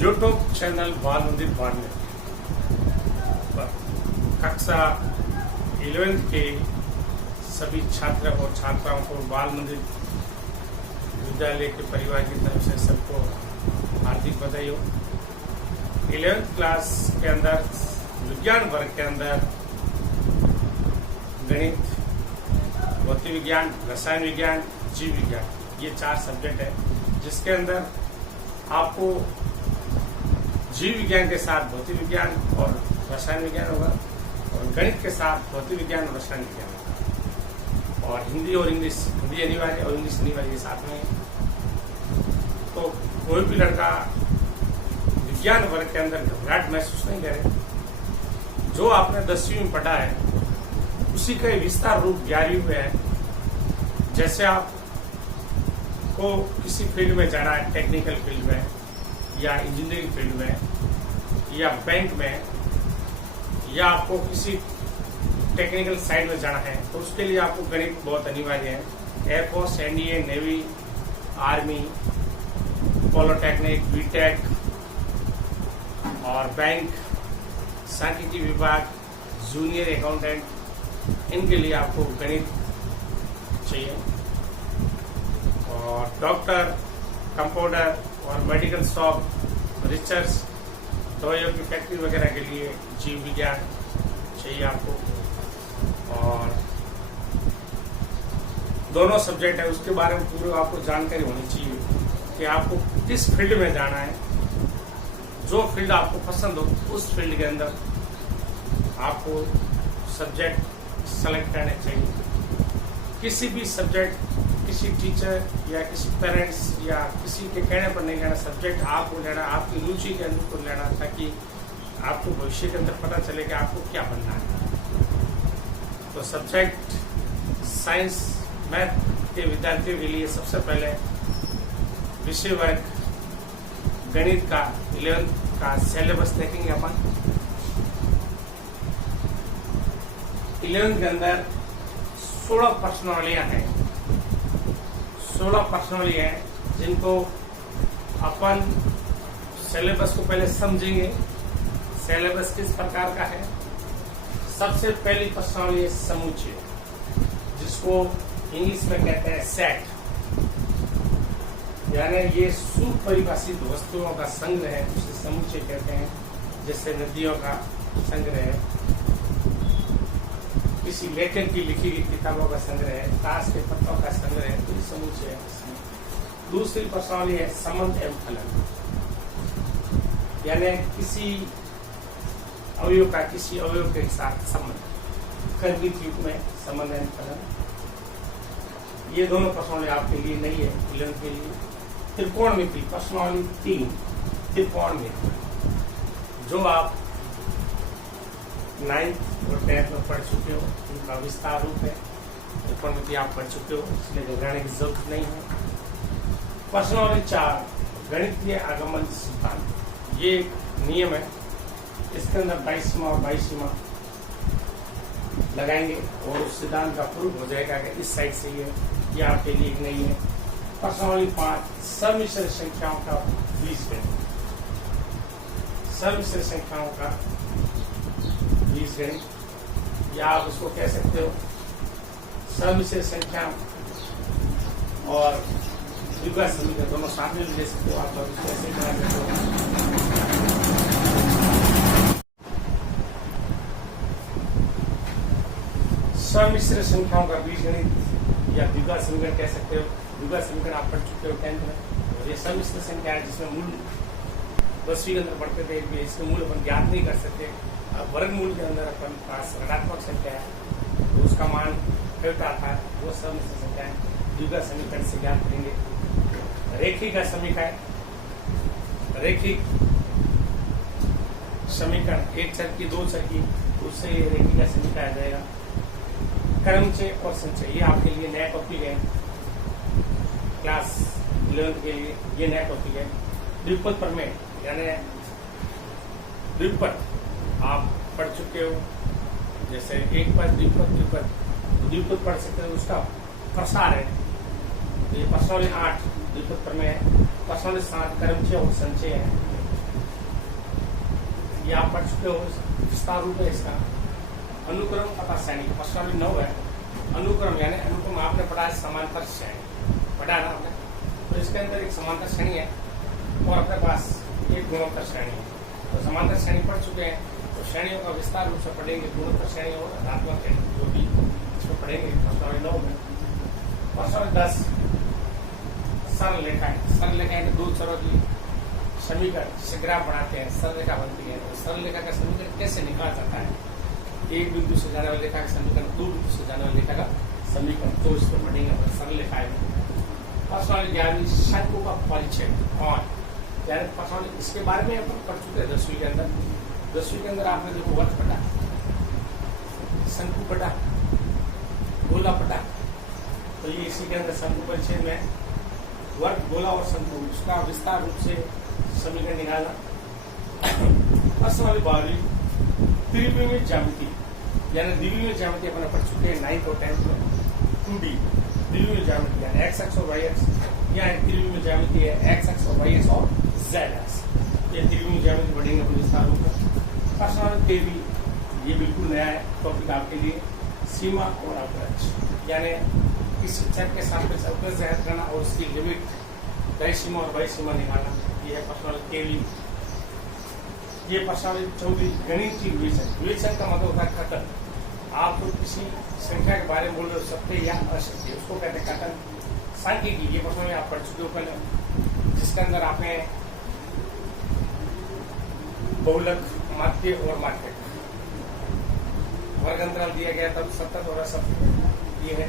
YouTube channel बाल मंदिर बाड़मेर पर कक्षा 11th के सभी छात्र और छात्राओं को बाल मंदिर विद्यालय के परिवार की तरफ से सबको हार्दिक बधाई हो। 11th क्लास के अंदर विज्ञान वर्ग के अंदर गणित, भौतिक विज्ञान, रसायन विज्ञान, जीव विज्ञान ये 4 सब्जेक्ट है, जिसके अंदर आपको जीव विज्ञान के साथ भौतिक विज्ञान और रसायन विज्ञान होगा और गणित के साथ भौतिक विज्ञान और रसायन विज्ञान होगा और हिंदी और इंग्लिश, हिंदी अनिवार्य और इंग्लिश अनिवार्य साथ में। तो कोई भी लड़का विज्ञान वर्ग के अंदर घबराहट महसूस नहीं करे। जो आपने 10वीं में पढ़ा है उसी का विस्तार रूप 11वीं में है। जैसे आप को किसी फील्ड में जाना है, टेक्निकल फील्ड में या इंजीनियरिंग फील्ड में या बैंक में, या आपको किसी टेक्निकल साइड में जाना है, तो उसके लिए आपको गणित बहुत अनिवार्य है। Air force, NDA, navy, army, polytechnic, BTech और बैंक, सांख्यिकी विभाग, जूनियर अकाउंटेंट, इनके लिए आपको गणित चाहिए। और डॉक्टर, कंपाउंडर और मेडिकल शॉप, रिसर्च, दवाइयों की फैक्ट्री वगैरह के लिए जीव विज्ञान चाहिए आपको। और दोनों सब्जेक्ट है, उसके बारे में पूरी आपको जानकारी होनी चाहिए कि आपको किस फील्ड में जाना है। जो फील्ड आपको पसंद हो उस फील्ड के अंदर आपको सब्जेक्ट सेलेक्ट करने चाहिए। किसी भी सब्जेक्ट किसी टीचर या किसी पेरेंट्स या किसी के कहने पर नहीं लेना, सब्जेक्ट आपको लेना, आपकी रुचि के अनुकूल लेना, ताकि आपको भविष्य के अंदर पता चले कि आपको क्या बनना है। तो सब्जेक्ट साइंस, मैथ के विद्यार्थियों के लिए सबसे पहले विषय वर्ग गणित का 11th का सिलेबस देखेंगे अपन। 11th के अंदर 16 प्रश्नावलियां हैं। 16 प्रश्नावली है जिनको अपन सिलेबस को पहले समझेंगे। सिलेबस किस प्रकार का है? सबसे पहली प्रश्नावली है समुच्चय, जिसको इंग्लिश में कहते हैं सेट, यानी ये सुपरिभाषित वस्तुओं का संग्रह है, उसे समुच्चय कहते हैं। जैसे नदियों का संग्रह है, किसी लेखक की लिखी गई किताबों का संग्रह है, ताश के पत्तों का संग्रह है, तो ये समुच्चय है। दूसरी प्रश्नावली है संबंध एवं फलन, यानी किसी अवयव का किसी अवयव के साथ संबंध, कर्मित युग में संबंध एवं फलन। ये दोनों प्रश्नावली आपके लिए नहीं है 11th के लिए। त्रिकोणमिति प्रश्नावली 3, त्रिकोणमिति, जो आप 9th और 10th में पढ़ चुके हो, उनका विस्तार रूप है। त्रिकोणमिति आप पढ़ चुके हो, इसलिए घबराने की जरूरत नहीं है। प्रश्नावली 4, गणितीय आगमन सिद्धांत, ये एक नियम है। इसके अंदर 22 सीमा और 22 सीमा लगाएंगे और उस सिद्धांत का प्रूफ हो जाएगा कि इस साइड से ये आपके लिए नहीं है। प्रश्नावली 5, सम्मिश्र संख्याओं का बीजगणित, सम्मिश्र संख्याओं का बीजगणित, या आप उसको कह सकते हो सम्मिश्र संख्या और द्विघात समीकरण दोनों शामिल ले सकते हो। आप कैसे बना सकते हो? सम्मिश्र संख्याओं का बीजगणित या द्विघात समीकरण कह सकते हो। द्विघात समीकरण आप पढ़ चुके हो 10th में। और ये सम्मिश्र संख्या है जिसमें मूल 10वीं के अंदर पढ़ते थे, इसके मूल अपन ज्ञात नहीं कर सकते। वर्गमूल के अंदर अपन पास ऋणात्मक संख्या है, तो उसका मान फिरता था, वो सम्मिश्र संख्या है। द्विघात समीकरण से ज्ञात करेंगे। रेखिक का समीकरण, रेखिक समीकरण, एक चर की, 2 चर की, उससे रेखिक का समीकरण आ जाएगा। क्रमचय और संचय, ये आपके लिए नया टॉपिक है क्लास 11th के लिए, ये नया टॉपिक है। द्विपद प्रमेय, यानी द्विपद आप पढ़ चुके हो, जैसे एक पद, द्विपद, त्रिपद, द्विपद पढ़ सकते हो, उसका प्रसार है। ये प्रश्नावली 8 द्विपद प्रमेय है। प्रश्नावली 7 क्रमचय और संचय है। ये आप पढ़ चुके हो, विस्तार रूप है इसका। अनुक्रम तथा श्रेणी, प्रश्नावली 9 है। अनुक्रम यानी अनुक्रम आपने पढ़ा है, समांतर श्रेणी पढ़ा ना आपने, तो इसके अंदर एक समांतर श्रेणी है और अपने पास एक गुणोत्तर श्रेणी है। तो समांतर श्रेणी पढ़ चुके हैं, तो श्रेणियों का विस्तार रूप से पढ़ेंगे, गुणोत्तर श्रेणी और ऋणात्मक श्रेणी जो भी इसमें पढ़ेंगे प्रश्नावली 9 में। प्रश्नावली 10 सरल रेखाएं। सरल रेखाएं दो चरों की समीकरण जिसे ग्राफ बनाते हैं, सरल रेखा बनती है। तो सरल रेखा का समीकरण कैसे निकाला जाता है? एक बिंदु से जाने वाली रेखा का समीकरण, दो बिंदु से जाने वाली रेखा का समीकरण, तो इसको पढ़ेंगे सरल रेखाएं में। प्रश्नावली 11 शंकु का परिचय और यानी प्रश्नावली इसके बारे में अपन पढ़ चुके हैं 10वीं के अंदर। 10वीं के अंदर आपने देखो वर्ग पढ़ा, शंकु पढ़ा, गोला पढ़ा, तो ये इसी के अंदर शंकु परिचय में वर्ग, गोला और शंकु उसका विस्तार रूप से समीकरण निकालना। प्रश्नावली 12 त्रिविमीय ज्यामिति यानी द्विविमीय ज्यामिति अपन पढ़ चुके हैं 9th और 10th में। 2D द्विविमीय ज्यामिति यानी x अक्ष और y अक्ष, यहाँ त्रिविमीय ज्यामिति है x अक्ष और y अक्ष और z अक्ष। ये त्रिविमीय ज्यामिति पढ़ेंगे अपन विस्तार रूप में। प्रश्नावली 13 ये बिल्कुल नया है टॉपिक आपके लिए, सीमा और अवकाश यानी किसी चर के साथ अवकाश ज्ञात करना और उसकी लिमिट, तय सीमा और वही सीमा निकालना। ये है प्रश्नावली 13। ये प्रश्नावली 14 गणितीय विवेचन। विवेचन का मतलब होता है कथन। आप तो किसी संख्या के बारे में बोल रहे हो, सत्य या असत्य, उसको कहते हैं कथन। सांख्यिकी ये प्रश्नावली आप पढ़ चुके हो पहले, जिसके अंदर आपने बहुलक, माध्य और माध्यक, वर्ग अंतराल दिया गया, तब सतत और असत्य ये है।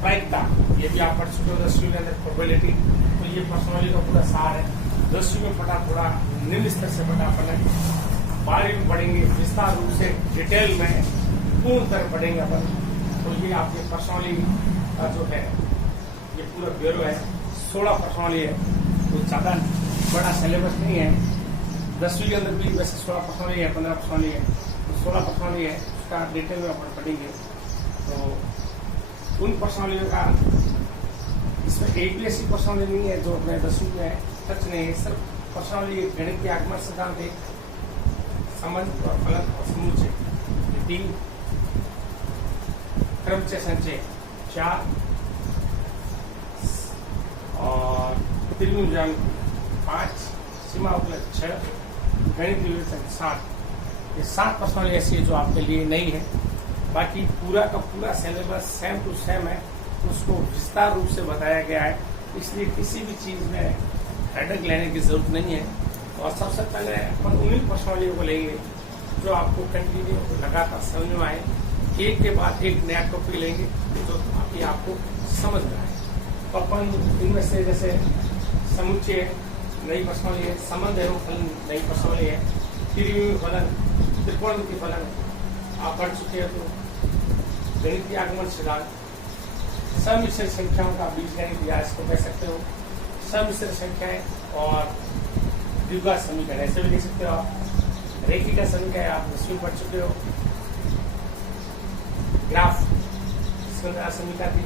प्रायिकता ये भी आप पढ़ चुके हो 10वीं के अंदर। प्रोबेबिलिटी, तो ये प्रश्नावली का पूरा सार है। 10वीं में पढ़ा, थोड़ा निम्न स्तर से पढ़ा अपन, 12वीं में पढ़ेंगे विस्तार रूप से, डिटेल में पूर्ण तरह पढ़ेंगे अपन। तो ये आपके प्रश्नावली का जो है ये पूरा ब्यूरो है। 16 प्रश्नावली है, तो ज़्यादा बड़ा सिलेबस नहीं है। 10वीं के अंदर भी वैसे 16 प्रश्नावली है, 15 प्रश्नावली है, तो 16 प्रश्नावली है, उसका डिटेल में अपन पढ़ेंगे। तो उन प्रश्नावलियों का इसमें एक भी ऐसी प्रश्नावली नहीं है जो अपने 10वीं में है, सच नहीं है। सिर्फ प्रश्नावली गणित के आगमन सिद्धांत, एक संबंध और फलन और समुच्चय, 3 क्रमचय संचय 4 और त्रिविमीय ज्यामिति 5, सीमा उपलब्ध 6, गणितीय विवेचन 7। ये 7 प्रश्नावली ऐसी है जो आपके लिए नहीं है। बाकी पूरा का पूरा सिलेबस सेम टू सेम है, उसको विस्तार रूप से बताया गया है, इसलिए किसी भी चीज़ में हेडेक लेने की जरूरत नहीं है। और सबसे पहले अपन उन्हीं प्रश्नावलियों को लेंगे जो आपको कंटिन्यू लगातार समझ में आए। एक के बाद एक नया टॉपिक लेंगे जो काफी आपको समझ में आए। तो अपन इनमें से जैसे समुच्चय नई प्रश्नावली है, संबंध एवं फलन नई प्रश्नावली है, त्रिविमीय फलन, त्रिकोणमितीय फलन आप पढ़ चुके हैं। तो गणितीय आगमन सिद्धांत, समिश्र संख्याओं का बीजगणित या इसको कह सकते हो, समिश्र संख्याएं और द्विघात समीकरण ऐसे भी देख सकते हो आप। रेखिका समीकरण आप 10वीं पढ़ चुके हो। ग्राफ इसके अंदर समीकरण थी,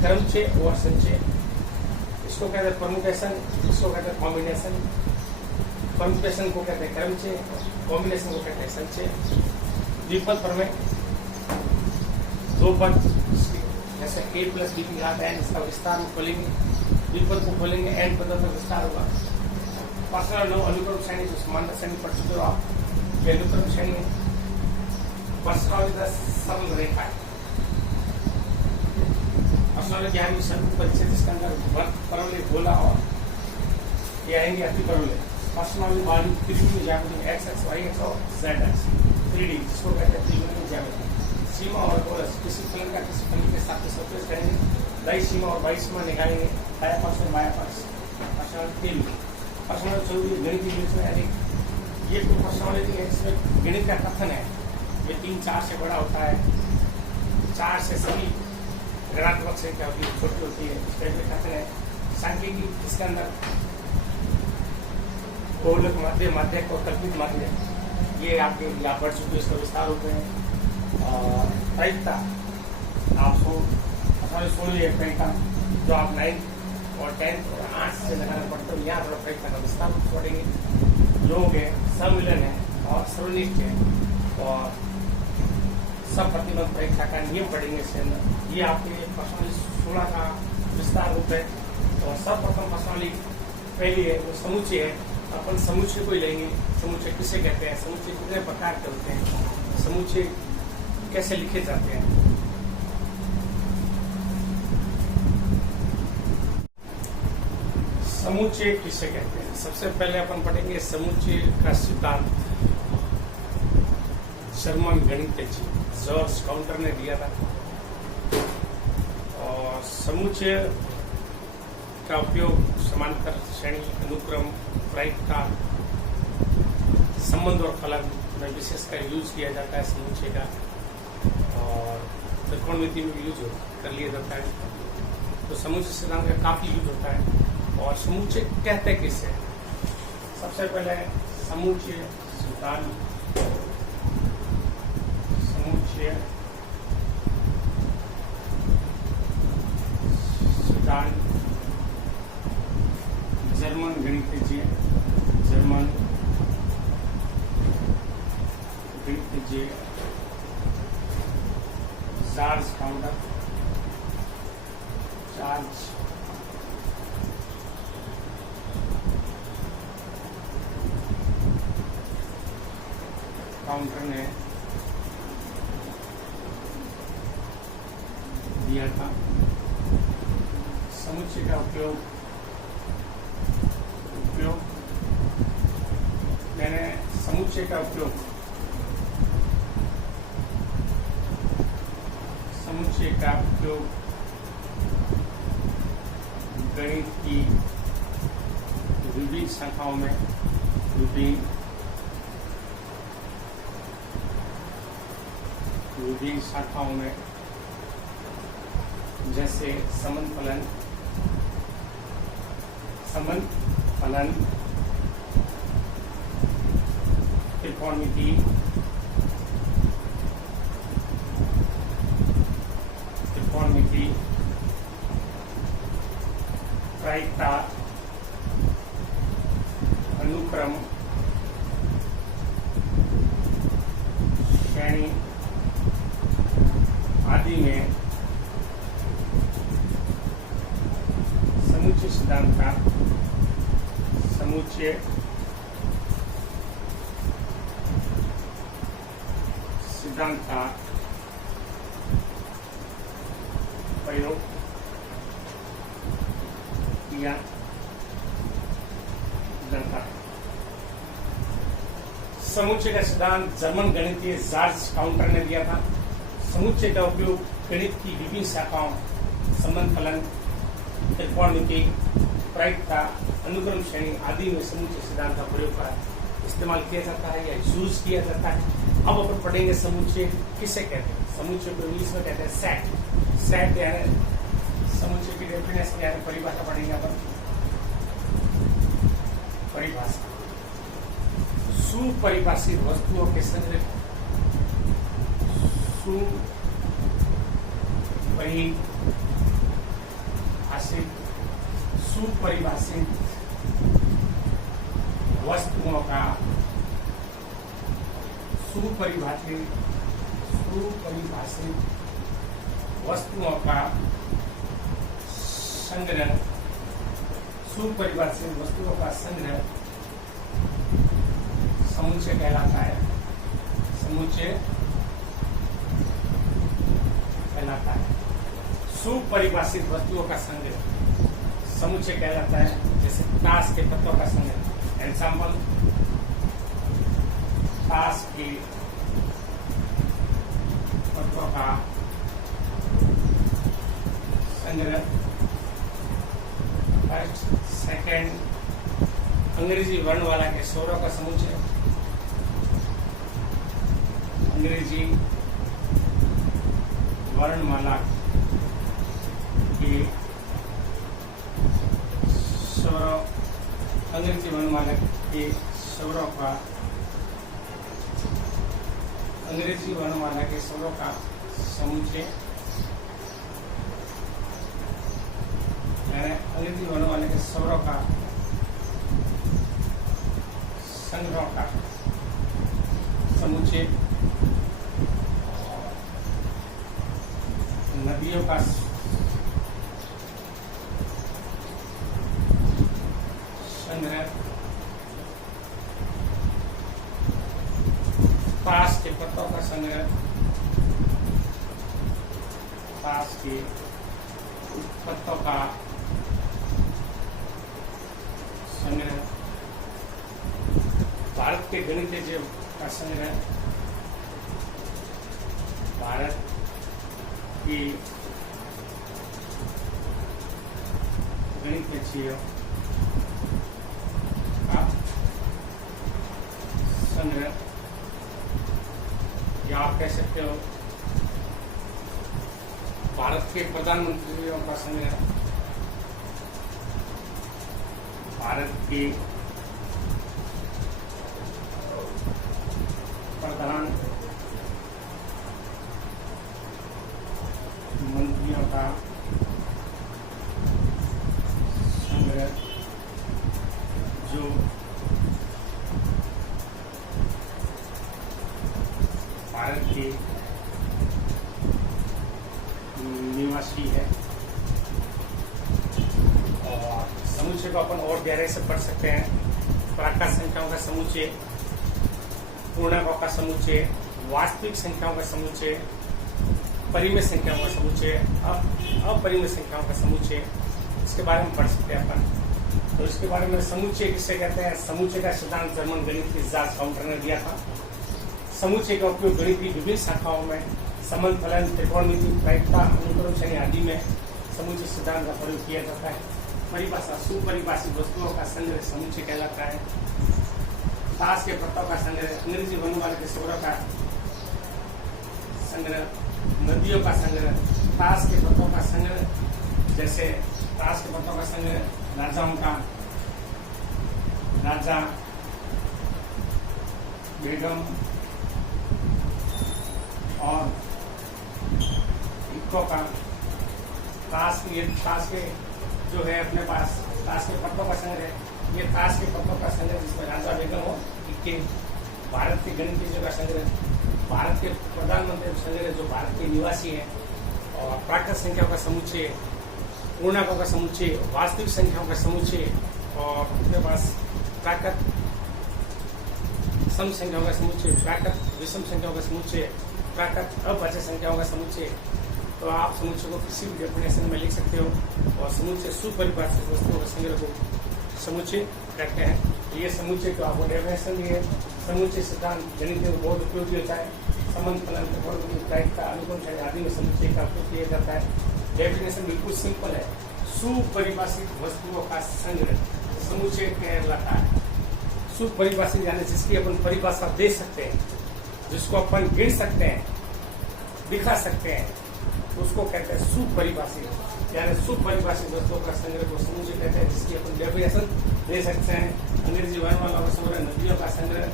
क्रमचय और संचय, इसको कहते हैं परमुटेशन, इसको कहते हैं कॉम्बिनेशन। परमुटेशन को कहते हैं क्रमचय, कॉम्बिनेशन को कहते हैं संचय। द्विपद प्रमेय, दो पद जैसे a + b की घात n, इसका विस्तार में खोलेंगे, द्विपद को खोलेंगे, n पदों तक विस्तार होगा। प्रश्नावली 9 अनुक्रम श्रेणी, जो समांतर श्रेणी पढ़ चुके हो आप, ये अनुक्रम श्रेणी है। प्रश्नावली 10 सरल रेखा है। प्रश्नावली 11 शंकु परिचय, जिसके अंदर वर्ग, परवलय, गोला और ये आएंगे अति परवलय। प्रश्नावली 12 त्रिविमीय ज्यामिति, x अक्ष, y अक्ष और z अक्ष, 3D जिसको कहते हैं त्रिविमीय ज्यामिति। सीमा और गोलस, किसी फलन का किसी फलन के साथ सत्यापित करेंगे, दायीं सीमा और बाईं सीमा निकालेंगे, दायां पक्ष और बायां पक्ष। प्रश्नावली 13 प्रश्नावली 14 गणितीय विवेचन यानी ये कोई प्रश्नावली नहीं है, इसमें गणित का कथन है। ये 3 4 से बड़ा होता है, 4 से सभी ऋणात्मक संख्या होती है, छोटी होती है, इस टाइप का कथन है। सांख्यिकी इसके अंदर बहुलक, माध्य, माध्यक और कल्पित माध्य, ये आपके यहाँ पढ़ चुके इसका विस्तार होते हैं। और प्रायिकता आपको 16 है प्रायिकता, जो आप 9th और 10th और 8 से लगाना पड़ता है, यहाँ थोड़ा प्रायिकता का विस्तार पढ़ेंगे। योग है, सम्मिलन है और सर्वनिष्ठ है और सब प्रतिबंध परीक्षा का नियम पढ़ेंगे इसके अंदर। ये आपके प्रश्नावली 16 का विस्तार रूप है। और सर्वप्रथम प्रश्नावली पहली है वो समुच्चय है। अपन समुच्चय को ही लेंगे। समुच्चय किसे कहते हैं, समुच्चय कितने प्रकार के होते हैं, समुच्चय कैसे लिखे जाते हैं। समुच्चय किसे कहते हैं, सबसे पहले अपन पढ़ेंगे समुच्चय का सिद्धांत। जर्मन गणितज्ञ जॉर्ज काउंटर ने दिया था। और समुच्चय का उपयोग समांतर श्रेणी, अनुक्रम, प्रायिकता, संबंध और फलन में विशेषकर यूज किया जाता है समुच्चय का। और त्रिकोणमिति में यूज कर लिया जाता है। तो समुच्चय सिद्धांत का काफी यूज होता है। और समुच्चय कहते किसे, सबसे पहले समुच्चय सिद्धांत, समुच्चय सिद्धांत जर्मन गणितज्ञ जॉर्ज काउंटर ने दिया था। समुच्चय का उपयोग मैंने समुच्चय का उपयोग गणित की विभिन्न शाखाओं में जैसे संबंध फलन, त्रिकोणमिति, प्रायिकता, अनुक्रम, श्रेणी आदि में समुच्चय सिद्धांत का प्रयोग किया जाता है। समुच्चय का सिद्धांत जर्मन गणितीय जॉर्ज काउंटर ने दिया था। समुच्चय का उपयोग गणित की विभिन्न शाखाओं, संबंध फलन, त्रिकोणमिति, प्रायिकता, अनुक्रम श्रेणी आदि में समुच्चय सिद्धांत का प्रयोग का इस्तेमाल किया जाता है या यूज किया जाता है। अब अपन पढ़ेंगे समुच्चय किसे कहते हैं। समुच्चय को इंग्लिश में कहते हैं सेट यानी समुच्चय की डेफिनेशन यानी परिभाषा पढ़ेंगे अपन। परिभाषा सुपरिभाषित वस्तुओं के संग्रह, सुपरिभाषित वस्तुओं का संग्रह, सुपरिभाषित वस्तुओं का संग्रह समुच्चय कहलाता है। सुपरिभाषित वस्तुओं का संग्रह समुच्चय कहलाता है। जैसे ताश के पत्तों का संग्रह, एग्जाम्पल ताश के पत्तों का संग्रह। फर्स्ट, सेकंड, अंग्रेजी वर्णमाला के स्वरों का समुच्चय, अंग्रेजी वर्णमाला के स्वरों, अंग्रेजी वर्णमाला के स्वरों का, अंग्रेजी वर्णमाला के स्वरों का समुच्चय, अंग्रेजी वर्णमाला के स्वरों का संग्रहों का समुच्चय, नदियों का संग्रह, ताश के पत्तों का संग्रह, ताश के पत्तों का संग्रह, भारत के गणितज्ञ का संग्रह, भारत की गणितज्ञ का संग्रह, या आप कह सकते हो भारत के प्रधानमंत्रियों का संग्रह, भारत के प्रधानमंत्रियों का संग्रह, जो भारत के निवासी है। और समुच्चय को अपन और गहराई से पढ़ सकते हैं। प्राकृत संख्याओं का समुच्चय, पूर्णांकों का समुच्चय, वास्तविक संख्याओं का समुच्चय, परिमेय संख्याओं का समुच्चय, अपरिमेय संख्याओं का समुच्चय, इसके बारे में पढ़ सकते हैं अपन। तो इसके बारे में समुच्चय किसे कहते हैं? समुच्चय का सिद्धांत जर्मन गणितज्ञ जार्ज काउंटर ने दिया था। समुच्चय का उपयोग गणित की विभिन्न शाखाओं में संबंध, फलन, त्रिकोणमिति, प्रायिकता, अनुक्रम श्रेणी आदि में समुच्चय सिद्धांत का प्रयोग किया जाता है। परिभाषा, सुपरिभाषित वस्तुओं का संग्रह समुच्चय कहलाता है। ताश के पत्तों का संग्रह, अंग्रेजी वर्णमाला के स्वरों का संग्रह, नदियों का संग्रह, ताश के पत्तों का संग्रह, जैसे ताश के पत्तों का संग्रह राजाओं का, राजा, बेगम और इक्को का, ताश के जो है अपने पास ताश के पत्तों का संग्रह, ये ताश के पत्तों का संग्रह जिसमें राजा, बेगम हो, इक्के, भारत के गणितज्ञों का संग्रह, भारत के प्रधानमंत्री का संग्रह जो भारत के निवासी है, और प्राकृत संख्याओं का समुच्चय, पूर्णांकों का समुच्चय, वास्तविक संख्याओं का समुच्चय, और उसके पास प्राकृत सम संख्याओं का समुच्चय, प्राकृत विषम संख्याओं का समुच्चय, प्राकृत अभाज्य संख्याओं का समुच्चय। तो आप समुच्चय को किसी भी डेफिनेशन में लिख सकते हो। और समुच्चय सुपरिभाषित वस्तुओं के संग्रह को समुच्चय कहते हैं। ये समुच्चय को आपको डेफिनेशन दी है। समुच्चय सिद्धांत गणित में बहुत उपयोगी होता है। संबंध, फलन, त्रिकोणमिति, प्रायिकता, अनुक्रम श्रेणी आदि में समुच्चय का उपयोग किया जाता है। डेफिनेशन बिल्कुल सिंपल है। सुपरिभाषित वस्तुओं का संग्रह समुच्चय कहलाता है। सुपरिभाषित यानी जिसकी अपन परिभाषा दे सकते हैं, जिसको अपन गिन सकते हैं, दिखा सकते हैं, उसको कहते हैं सुपरिभाषित। यानी सुपरिभाषित वस्तुओं का संग्रह को समुच्चय कहते हैं, जिसकी अपन डेफिनेशन दे सकते हैं। अंग्रेजी वर्णमाला का संग्रह, नदियों का संग्रह,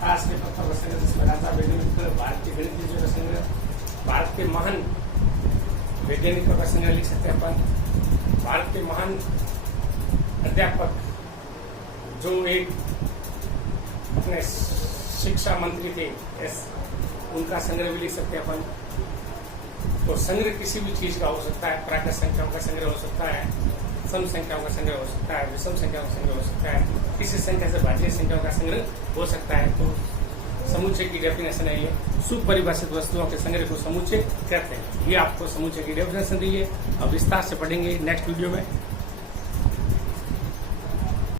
ताश के पत्तों का संग्रह जिसमें राजा, बेगम, भारत के गणितज्ञों का संग्रह, भारत के महान वैज्ञानिकों का संग्रह लिख सकते हैं अपन। भारत के महान अध्यापक जो एक अपने शिक्षा मंत्री थे, उनका संग्रह भी लिख सकते हैं अपन। तो संग्रह किसी भी चीज का हो सकता है। प्राकृत संख्याओं का संग्रह हो सकता है, सम संख्याओं का संग्रह हो सकता है, विषम संख्याओं का संग्रह हो सकता है, किसी संख्या से भाज्य संख्याओं का संग्रह हो सकता है। तो समुच्चय की डेफिनेशन है ये। सुपरिभाषित वस्तुओं के संग्रह को समुच्चय कहते हैं। ये आपको समुच्चय की डेफिनेशन दी है। अब विस्तार से पढ़ेंगे नेक्स्ट वीडियो में।